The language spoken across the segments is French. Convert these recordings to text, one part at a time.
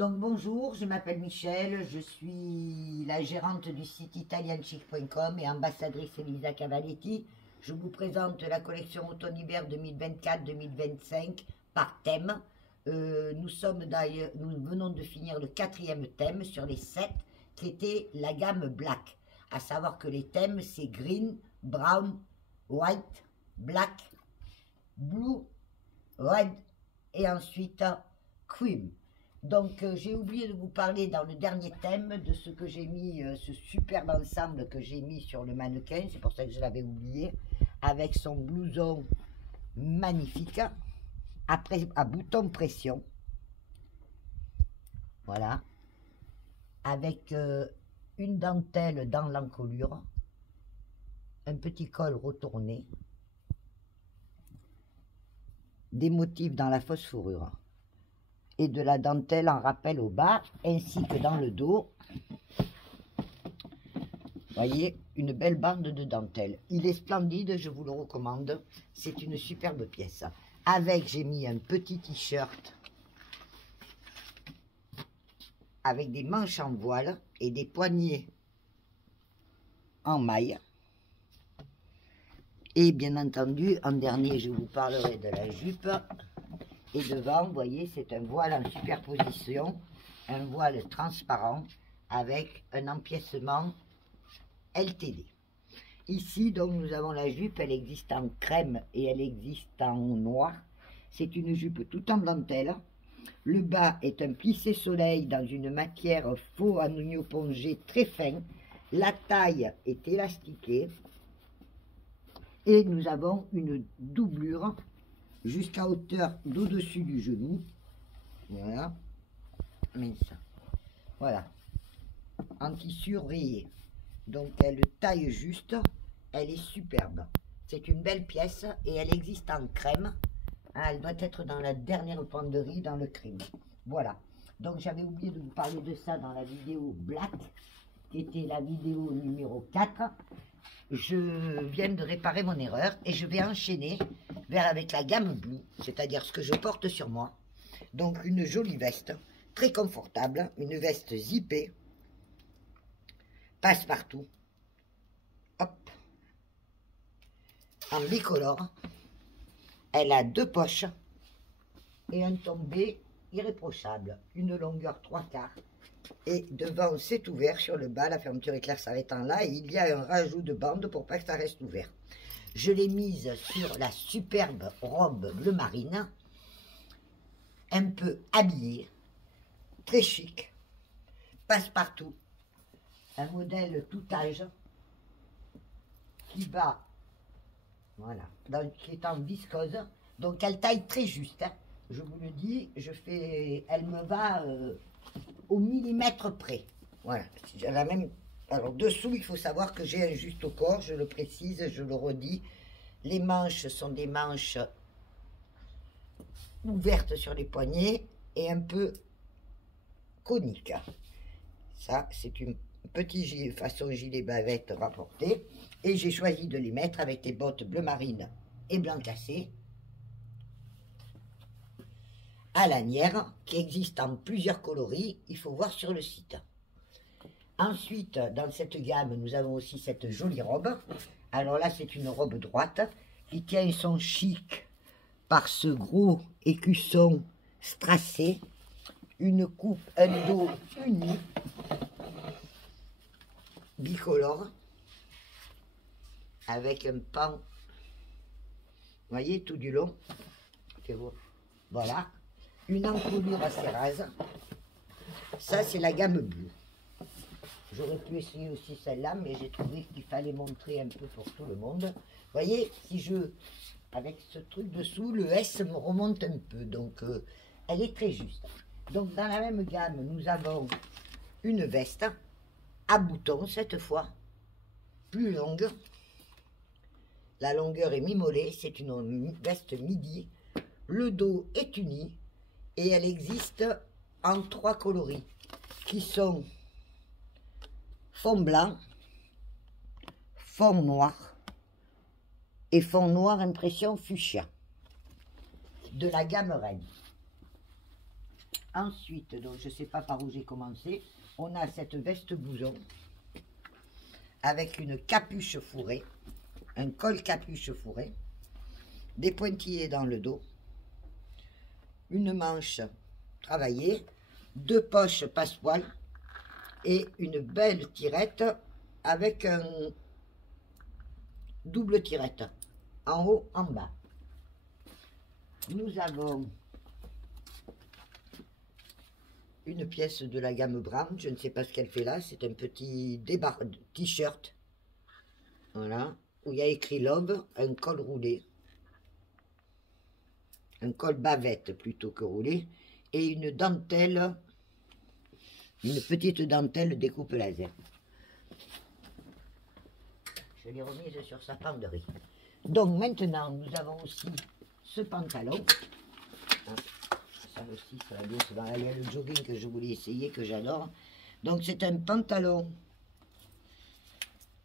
Donc bonjour, je m'appelle Michel, je suis la gérante du site italianchic.com et ambassadrice Elisa Cavaletti. Je vous présente la collection automne-hiver 2024-2025 par thème. Nous venons de finir le 4e thème sur les 7 qui était la gamme Black. À savoir que les thèmes c'est Green, Brown, White, Black, Blue, Red et ensuite Cream. Donc j'ai oublié de vous parler dans le dernier thème de ce que j'ai mis, ce superbe ensemble que j'ai mis sur le mannequin, c'est pour ça que je l'avais oublié, avec son blouson magnifique, à bouton pression, voilà, avec une dentelle dans l'encolure, un petit col retourné, des motifs dans la fausse fourrure et de la dentelle en rappel au bas ainsi que dans le dos. Voyez, une belle bande de dentelle. Il est splendide, je vous le recommande. C'est une superbe pièce. Avec, j'ai mis un petit t-shirt avec des manches en voile et des poignets en maille. Et bien entendu, en dernier, je vous parlerai de la jupe. Et devant, vous voyez, c'est un voile en superposition, un voile transparent avec un empiècement LTD. Ici, donc, nous avons la jupe, elle existe en crème et elle existe en noir. C'est une jupe tout en dentelle. Le bas est un plissé soleil dans une matière faux en oignon pongé très fin. La taille est élastiquée. Et nous avons une doublure jusqu'à hauteur d'au-dessus du genou. Voilà. Voilà. En tissu rayé. Donc elle taille juste. Elle est superbe. C'est une belle pièce et elle existe en crème. Elle doit être dans la dernière penderie dans le crime. Voilà. Donc j'avais oublié de vous parler de ça dans la vidéo Black, qui était la vidéo numéro 4. Je viens de réparer mon erreur et je vais enchaîner avec la gamme Blue, c'est-à-dire ce que je porte sur moi. Donc une jolie veste, très confortable, une veste zippée, passe-partout, hop, en bicolore. Elle a 2 poches et un tombé irréprochable, une longueur 3/4. Et devant c'est ouvert sur le bas, la fermeture éclair s'arrêtant là, et il y a un rajout de bande pour pas que ça reste ouvert. Je l'ai mise sur la superbe robe bleu marine, un peu habillée, très chic, passe-partout, un modèle tout âge qui va, voilà, qui est en viscose, donc elle taille très juste, hein. Je vous le dis, elle me va au millimètre près. Voilà, la même. Alors dessous, il faut savoir que j'ai un juste au corps, je le précise, je le redis. Les manches sont des manches ouvertes sur les poignets et un peu coniques. Ça, c'est une petite façon gilet bavette rapporté. Et j'ai choisi de les mettre avec des bottes bleu marine et blanc cassé à lanière, qui existe en plusieurs coloris, il faut voir sur le site. Ensuite, dans cette gamme, nous avons aussi cette jolie robe. Alors là, c'est une robe droite qui tient son chic par ce gros écusson strassé, une coupe, un dos uni, bicolore, avec un pan, vous voyez, tout du long. Voilà. Une encolure assez rase. Ça, c'est la gamme bleue. J'aurais pu essayer aussi celle-là, mais j'ai trouvé qu'il fallait montrer un peu pour tout le monde. Vous voyez, avec ce truc dessous, le S me remonte un peu, donc elle est très juste. Donc dans la même gamme, nous avons une veste à boutons cette fois, plus longue. La longueur est mi-mollet, c'est une veste midi. Le dos est uni. Et elle existe en 3 coloris, qui sont fond blanc, fond noir et fond noir impression fuchsia, de la gamme Reine. Ensuite, donc je ne sais pas par où j'ai commencé, on a cette veste blouson avec une capuche fourrée, un col capuche fourré, des pointillés dans le dos, une manche travaillée, 2 poches passepoil et une belle tirette avec un double tirette en haut, en bas. Nous avons une pièce de la gamme Brown, je ne sais pas ce qu'elle fait là, c'est un petit t-shirt, voilà, où il y a écrit Love, un col roulé, un col bavette plutôt que roulé, et une dentelle, une petite dentelle découpe laser. Je l'ai remise sur sa penderie. Donc maintenant, nous avons aussi ce pantalon. Ça aussi, ça va bien se dans le jogging que je voulais essayer, que j'adore. Donc c'est un pantalon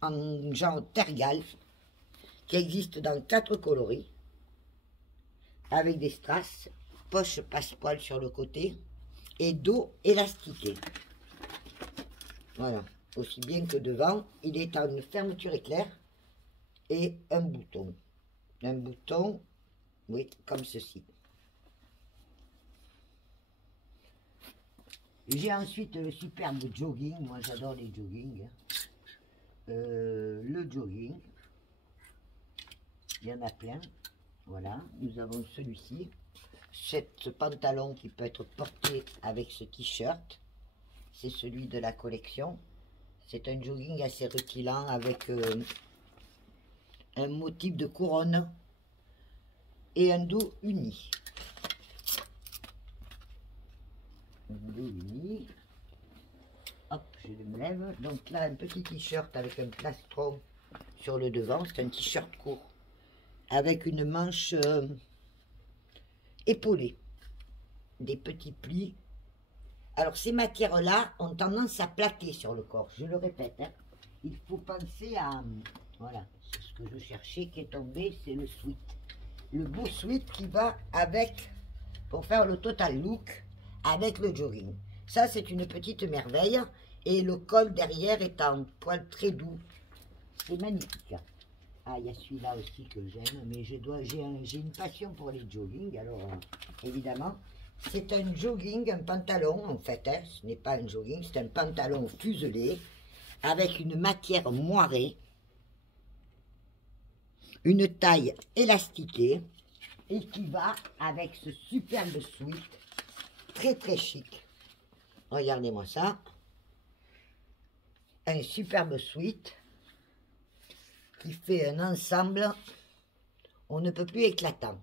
en genre tergal qui existe dans 4 coloris avec des strass, poche passepoil sur le côté et dos élastiqué. Voilà, aussi bien que devant, il est en une fermeture éclair et un bouton. Un bouton, oui, comme ceci. J'ai ensuite le superbe jogging, moi j'adore les joggings. Le jogging, il y en a plein. Voilà, nous avons celui-ci, ce pantalon qui peut être porté avec ce t-shirt, c'est celui de la collection. C'est un jogging assez rutilant avec un motif de couronne et un dos uni. Hop, je me lève. Donc là, un petit t-shirt avec un plastron sur le devant. C'est un t-shirt court avec une manche épaulée. Des petits plis. Alors, ces matières-là ont tendance à plaquer sur le corps. Je le répète, hein. Il faut penser à... Voilà, c'est ce que je cherchais qui est tombé, c'est le sweat. Le beau sweat qui va avec, pour faire le total look, avec le jogging. Ça, c'est une petite merveille. Et le col derrière est en poil très doux. C'est magnifique. Ah, il y a celui-là aussi que j'aime, mais j'ai une passion pour les joggings. Alors, évidemment, c'est un jogging, un pantalon, en fait. Hein, ce n'est pas un jogging, c'est un pantalon fuselé avec une matière moirée, une taille élastiquée et qui va avec ce superbe sweat très très chic. Regardez-moi ça. Un superbe sweat qui fait un ensemble, on ne peut plus éclatant.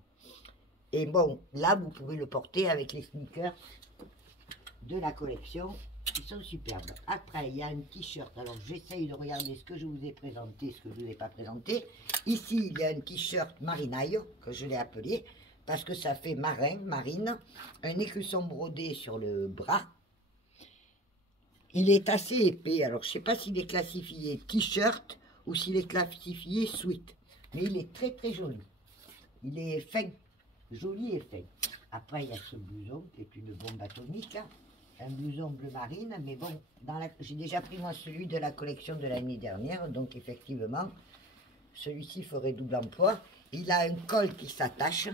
Et bon, là, vous pouvez le porter avec les sneakers de la collection, qui sont superbes. Après, il y a un t-shirt. Alors, j'essaye de regarder ce que je vous ai présenté, ce que je ne vous ai pas présenté. Ici, il y a un t-shirt marinaille, que je l'ai appelé, parce que ça fait marin, marine. Un écusson brodé sur le bras. Il est assez épais. Alors, je ne sais pas s'il est classifié t-shirt ou s'il est classifié sweat. Mais il est très, très joli. Il est fin, joli et fin. Après, il y a ce blouson qui est une bombe atomique. Hein. Un blouson bleu marine. Mais bon, j'ai déjà pris moi celui de la collection de l'année dernière. Donc, effectivement, celui-ci ferait double emploi. Il a un col qui s'attache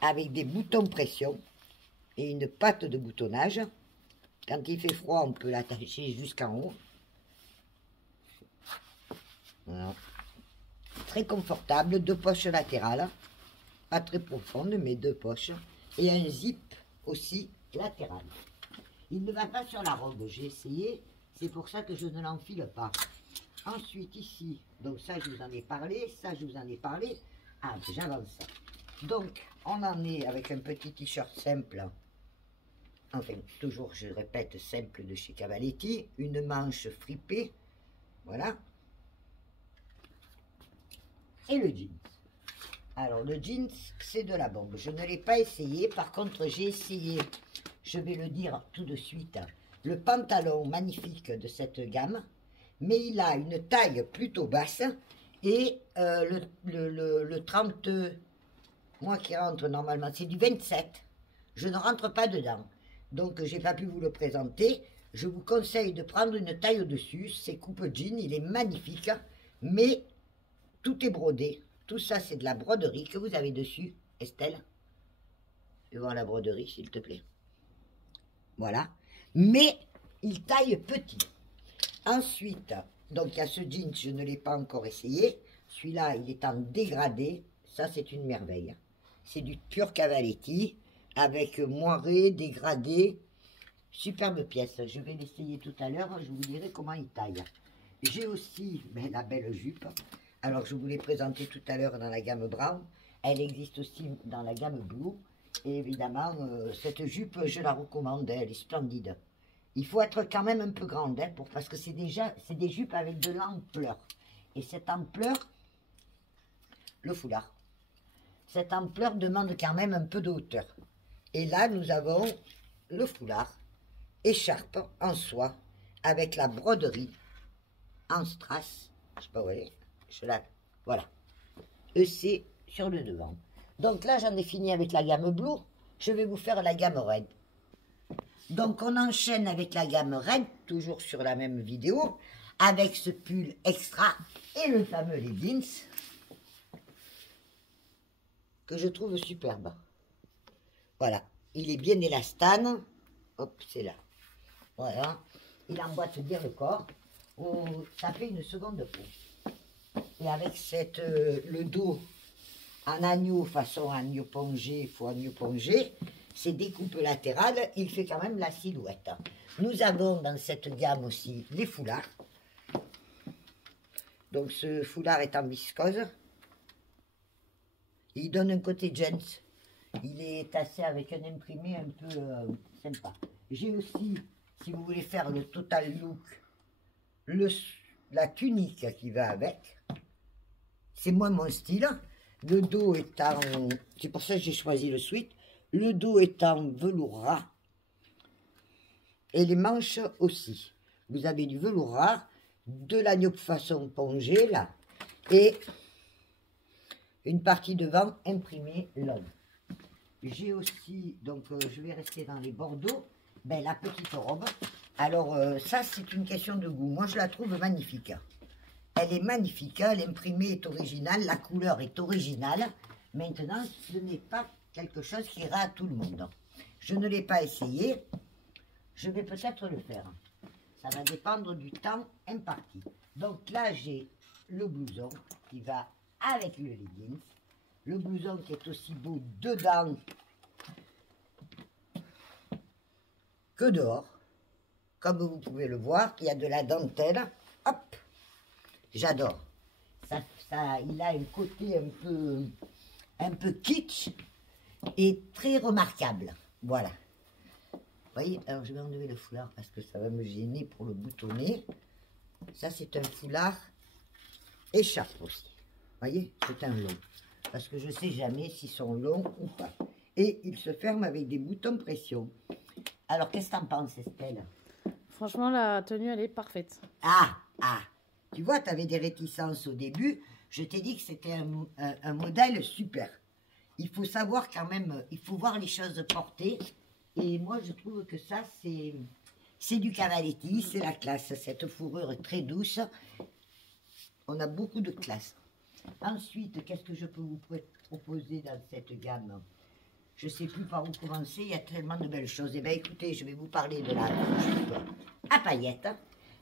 avec des boutons pression et une patte de boutonnage. Quand il fait froid, on peut l'attacher jusqu'en haut. Voilà. Très confortable, 2 poches latérales, pas très profondes, mais 2 poches, et un zip aussi latéral. Il ne va pas sur la robe, j'ai essayé, c'est pour ça que je ne l'enfile pas. Ensuite ici, donc ça je vous en ai parlé, ça je vous en ai parlé, ah j'avance. Donc on en est avec un petit t-shirt simple, enfin toujours je répète simple de chez Cavaletti, une manche fripée, voilà. Et le jeans. Alors le jeans, c'est de la bombe. Je ne l'ai pas essayé. Par contre, j'ai essayé, je vais le dire tout de suite, le pantalon magnifique de cette gamme. Mais il a une taille plutôt basse. Et le 30, moi qui rentre normalement, c'est du 27. Je ne rentre pas dedans. Donc, j'ai pas pu vous le présenter. Je vous conseille de prendre une taille au-dessus. C'est coupe jean, il est magnifique. Mais tout est brodé. Tout ça, c'est de la broderie que vous avez dessus, Estelle. Fais voir la broderie, s'il te plaît. Voilà. Mais il taille petit. Ensuite, donc il y a ce jean, je ne l'ai pas encore essayé. Celui-là, il est en dégradé. Ça, c'est une merveille. C'est du pur Cavaletti avec moiré, dégradé. Superbe pièce. Je vais l'essayer tout à l'heure. Je vous dirai comment il taille. J'ai aussi la belle jupe. Alors, je vous l'ai présentée tout à l'heure dans la gamme brown. Elle existe aussi dans la gamme blue. Et évidemment, cette jupe, je la recommande. Elle est splendide. Il faut être quand même un peu grande, hein, parce que c'est des jupes avec de l'ampleur. Et cette ampleur, le foulard, cette ampleur demande quand même un peu de hauteur. Et là, nous avons le foulard, écharpe en soie, avec la broderie en strass. Je sais pas où elle est. Voilà. EC sur le devant. Donc là, j'en ai fini avec la gamme blue. Je vais vous faire la gamme red. Donc, on enchaîne avec la gamme red, toujours sur la même vidéo, avec ce pull extra et le fameux leggings que je trouve superbe. Voilà, il est bien élastane. Hop, c'est là. Voilà, il emboîte bien le corps. Oh, ça fait une seconde peau. Et avec le dos en agneau, façon agneau pongé, faux agneau pongé, ces découpes latérales, il fait quand même la silhouette. Nous avons dans cette gamme aussi les foulards. Donc ce foulard est en viscose. Il donne un côté jeans. Il est tassé avec un imprimé un peu sympa. J'ai aussi, si vous voulez faire le total look, la tunique qui va avec. C'est moins mon style. Le dos est en... C'est pour ça que j'ai choisi le sweat. Le dos est en velours ras. Et les manches aussi. Vous avez du velours ras, de l'agneau façon pongée, là. Et une partie devant imprimée longue. J'ai aussi, donc je vais rester dans les bordeaux, la petite robe. Alors ça, c'est une question de goût. Moi, je la trouve magnifique. Elle est magnifique, l'imprimé est original, la couleur est originale. Maintenant, ce n'est pas quelque chose qui ira à tout le monde. Je ne l'ai pas essayé. Je vais peut-être le faire. Ça va dépendre du temps imparti. Donc là, j'ai le blouson qui va avec le leggings. Le blouson qui est aussi beau dedans que dehors. Comme vous pouvez le voir, il y a de la dentelle. Hop, j'adore. Il a un côté un peu kitsch et très remarquable. Voilà. Vous voyez, alors je vais enlever le foulard parce que ça va me gêner pour le boutonner. Ça, c'est un foulard écharpe aussi. Vous voyez, c'est un long. Parce que je ne sais jamais s'ils sont longs ou pas. Et il se ferme avec des boutons pression. Alors, qu'est-ce que tu en penses, Estelle? Franchement, la tenue, elle est parfaite. Ah, tu vois, tu avais des réticences au début. Je t'ai dit que c'était un modèle super. Il faut savoir quand même, il faut voir les choses portées. Et moi, je trouve que ça, c'est du Cavaletti, c'est la classe. Cette fourrure très douce. On a beaucoup de classe. Ensuite, qu'est-ce que je peux vous proposer dans cette gamme? Je ne sais plus par où commencer, il y a tellement de belles choses. Eh bien, écoutez, je vais vous parler de la jupe à paillettes.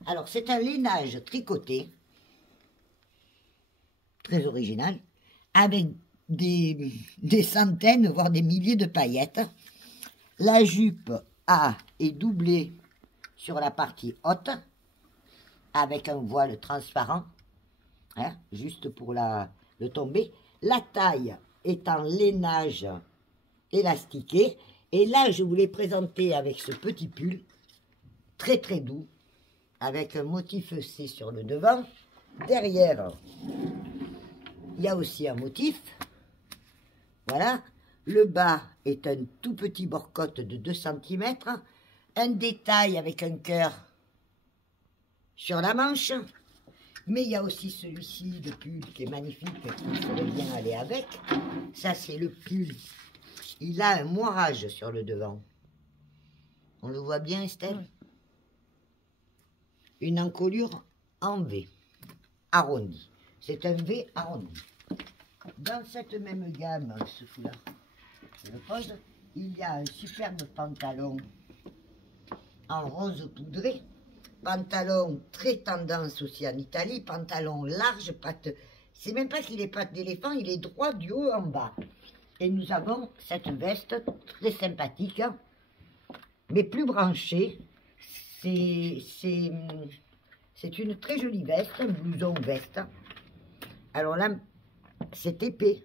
Alors, c'est un lainage tricoté, très original, avec des centaines, voire des milliers de paillettes. La jupe est doublée sur la partie haute, avec un voile transparent, hein, juste pour le tomber. La taille est en lainage élastiqué. Et là, je vous l'ai présenté avec ce petit pull, très très doux, avec un motif C sur le devant. Derrière, il y a aussi un motif. Voilà. Le bas est un tout petit bord-côte de 2 cm. Un détail avec un cœur sur la manche. Mais il y a aussi celui-ci de pull qui est magnifique, qui pourrait bien aller avec. Ça, c'est le pull. Il a un moirage sur le devant. On le voit bien, Estelle? Oui. Une encolure en V, arrondi. C'est un V arrondi. Dans cette même gamme, ce foulard, je le pose, il y a un superbe pantalon en rose poudré. Pantalon très tendance aussi en Italie, pantalon large, patte. C'est même pas qu'il est patte d'éléphant, il est droit du haut en bas. Et nous avons cette veste très sympathique, mais plus branchée. C'est une très jolie veste, un blouson veste. Alors là, c'est épais,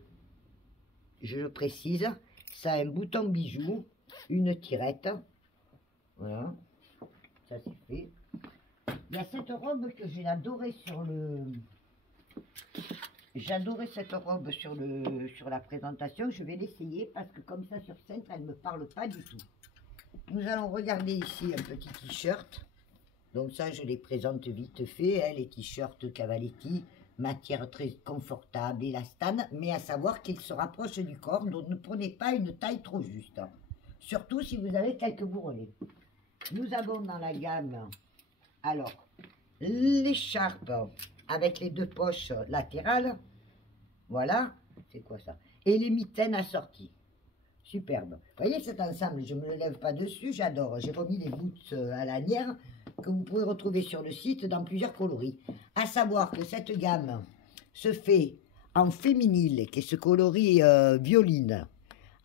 je le précise. Ça a un bouton bijou, une tirette. Voilà, ça c'est fait. Il y a cette robe que j'ai adorée sur le... J'adorais cette robe sur la présentation. Je vais l'essayer parce que comme ça sur scène, elle ne me parle pas du tout. Nous allons regarder ici un petit t-shirt. Donc ça, je les présente vite fait. Hein, les t-shirts Cavaletti, matière très confortable, élastane, mais à savoir qu'ils se rapprochent du corps. Donc ne prenez pas une taille trop juste. Surtout si vous avez quelques bourrelets. Nous avons dans la gamme, alors, l'écharpe avec les deux poches latérales. Voilà, c'est quoi ça? Et les mitaines assorties. Superbe. Vous voyez cet ensemble, je ne me lève pas dessus, j'adore. J'ai remis les boots à lanière que vous pouvez retrouver sur le site dans plusieurs coloris. À savoir que cette gamme se fait en féminile, qui est ce coloris violine,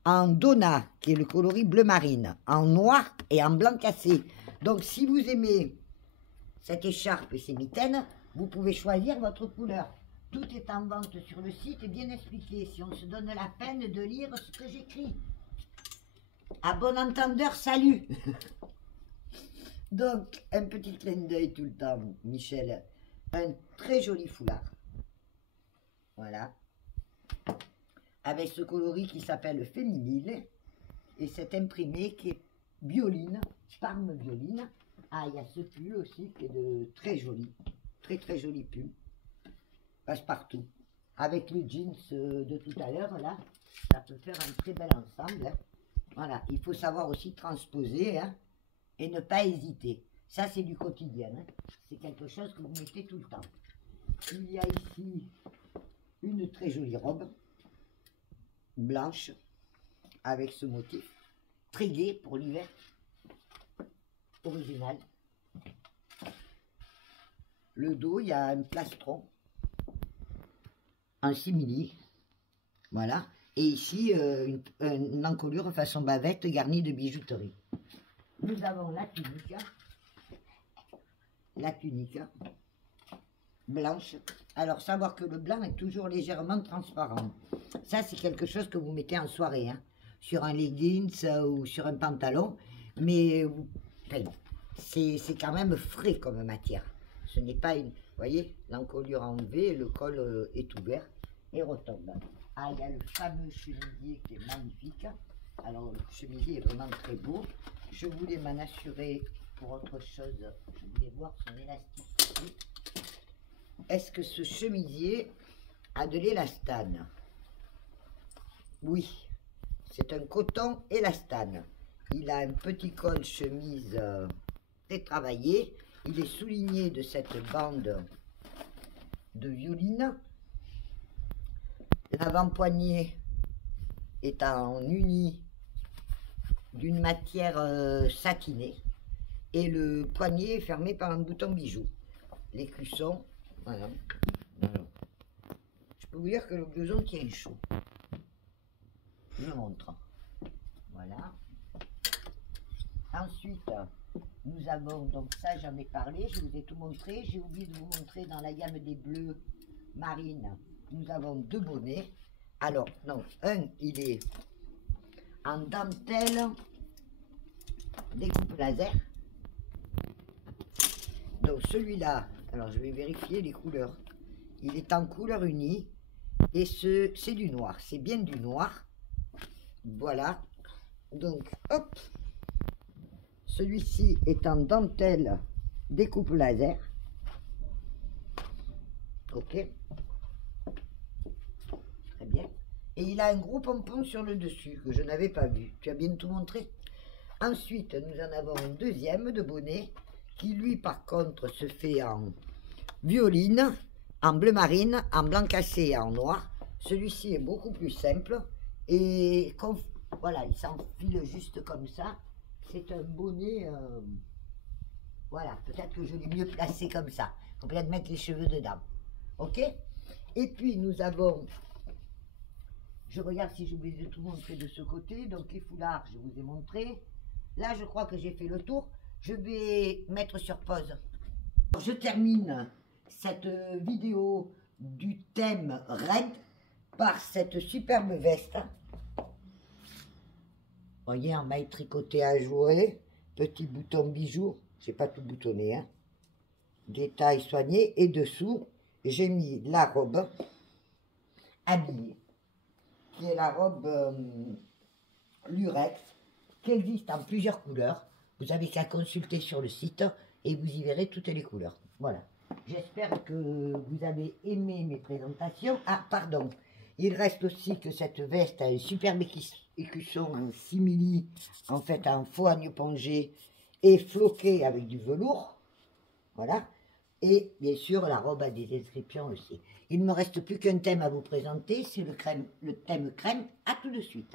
en donna, qui est le coloris bleu marine, en noir et en blanc cassé. Donc si vous aimez cette écharpe et ces mitaines, vous pouvez choisir votre couleur. Tout est en vente sur le site et bien expliqué, si on se donne la peine de lire ce que j'écris. À bon entendeur, salut. Donc, un petit clin d'œil tout le temps, Michel. Un très joli foulard. Voilà. Avec ce coloris qui s'appelle Féminile. Et cet imprimé qui est violine, Parme violine. Ah, il y a ce pull aussi qui est de très joli. Très très joli pull. Passe-partout. Avec le jeans de tout à l'heure, là, ça peut faire un très bel ensemble. Hein. Voilà, il faut savoir aussi transposer hein, et ne pas hésiter. Ça, c'est du quotidien. Hein. C'est quelque chose que vous mettez tout le temps. Il y a ici une très jolie robe blanche avec ce motif. Très gai pour l'hiver. Original. Le dos, il y a un plastron en simili. Voilà. Et ici, une encolure façon bavette garnie de bijouterie. Nous avons la tunique. La tunique blanche. Alors, savoir que le blanc est toujours légèrement transparent. Ça, c'est quelque chose que vous mettez en soirée. Hein, sur un leggings ou sur un pantalon. Mais enfin, c'est quand même frais comme matière. Ce n'est pas une... Vous voyez, l'encolure en V, le col est ouvert et retombe. Ah, il y a le fameux chemisier qui est magnifique. Alors, le chemisier est vraiment très beau. Je voulais m'en assurer pour autre chose. Je voulais voir son élasticité. Est-ce que ce chemisier a de l'élastane? Oui, c'est un coton élastane. Il a un petit col chemise très travaillé. Il est souligné de cette bande de violine. L'avant-poignet est en uni d'une matière satinée et le poignet est fermé par un bouton bijou. L'écusson, voilà. Je peux vous dire que le blouson tient chaud. Je vous montre. Voilà. Ensuite, nous avons, donc ça j'en ai parlé, je vous ai tout montré. J'ai oublié de vous montrer dans la gamme des bleus marines. Nous avons deux bonnets. Alors, non, un, il est en dentelle découpe laser. Donc celui-là, alors je vais vérifier les couleurs. Il est en couleur unie et c'est du noir. C'est bien du noir. Voilà. Donc, hop. Celui-ci est en dentelle découpe laser. Ok. Très bien. Et il a un gros pompon sur le dessus que je n'avais pas vu. Tu as bien tout montré? Ensuite, nous en avons un deuxième de bonnet qui, lui, par contre, se fait en violine, en bleu marine, en blanc cassé et en noir. Celui-ci est beaucoup plus simple et voilà, il s'enfile juste comme ça. C'est un bonnet, voilà, peut-être que je l'ai mieux placé comme ça. Il faut peut-être mettre les cheveux dedans. Ok? Et puis nous avons, je regarde si j'ai oublié de tout montrer de ce côté. Donc les foulards, je vous ai montré. Là, je crois que j'ai fait le tour. Je vais mettre sur pause. Je termine cette vidéo du thème Red par cette superbe veste. Voyez, en maille tricotée à jouer, petit bouton bijou, j'ai pas tout boutonné, hein. Détail soigné, et dessous, j'ai mis la robe habillée, qui est la robe lurex, qui existe en plusieurs couleurs. Vous avez qu'à consulter sur le site et vous y verrez toutes les couleurs. Voilà. J'espère que vous avez aimé mes présentations. Ah, pardon. Il reste aussi que cette veste a un superbe écusson en simili, en fait en faux agneau pongé et floqué avec du velours. Voilà. Et bien sûr, la robe a des inscriptions aussi. Il ne me reste plus qu'un thème à vous présenter, c'est le thème crème. À tout de suite.